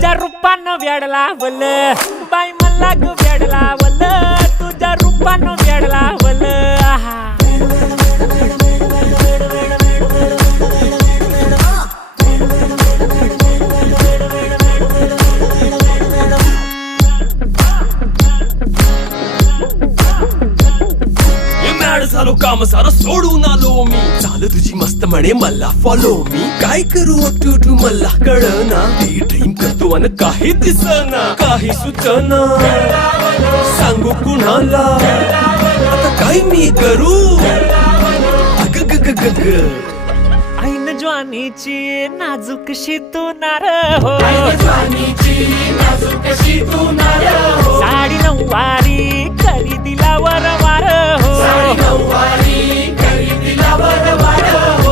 तुझ्या रूपानं वेड लावल बाई मला ग वेड लावल तुझ्या रूपानं वेड लावल आहा झालो काम सारं सोडून आलो मी चाल तुझी मस्त म्हणे मला फॉलो मी काय करू टू मला कळना ती ड्रीम करतो अन काही दिसना काही सुचना सांगू कुणाला आता काय मी करू अग ग ग ग ग ऐन ज्वानीची नाजूकशी तू नार हो साडी नऊवारी करी दिला वरवार हो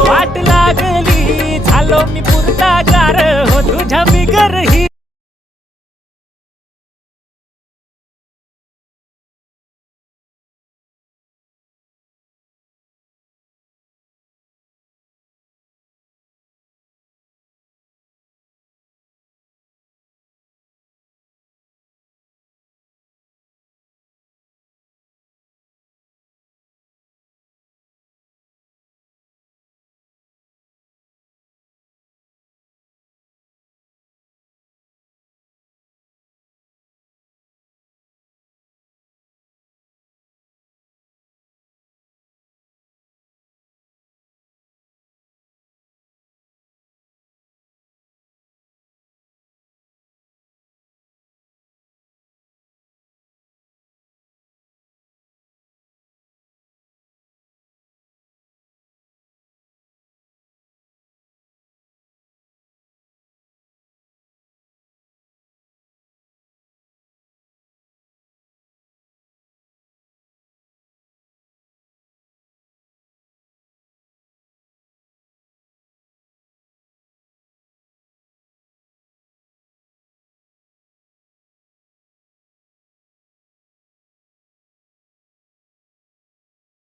वाट लागली झालो मी पुरता गार हो तुझ्या बिगर ही